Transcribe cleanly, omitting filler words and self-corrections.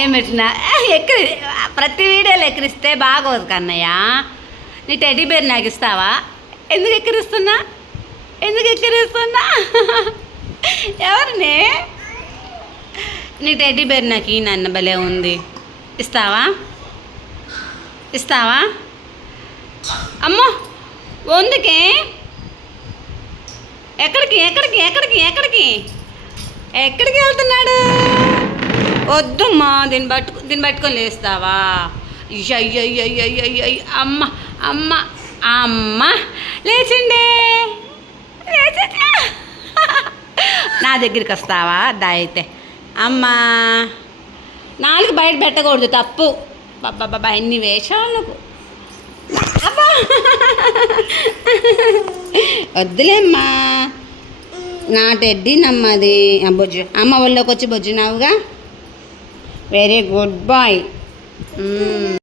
ఏం పెట్టినా ఎక్కడి ప్రతి వీడియోలో ఎక్కిరిస్తే బాగోదు కన్నయ్య. నీ టెడ్డీ బేర్ నాకు ఇస్తావా? ఎందుకు ఎక్కిరిస్తున్నా? ఎవరిని? నీ టెడ్డీ బేర్ నాకు ఈ నన్న భలే ఉంది. ఇస్తావా? అమ్మో వందుకే. ఎక్కడికి వెళ్తున్నాడు? వద్దమ్మా, దీన్ని పట్టుకొని లేస్తావా? అమ్మ లేచిండే. నా దగ్గరికి వస్తావా? అయితే అమ్మా, నాలుగు బయట పెట్టకూడదు, తప్పు. బాబా ఎన్ని వేషాలు నువ్వు. అబ్బా వద్దులేమ్మా, నా టెడ్డీ నమ్మది. బొజ్జు అమ్మ ఒళ్ళోకి వచ్చి బొజ్జునావుగా. Very good bye.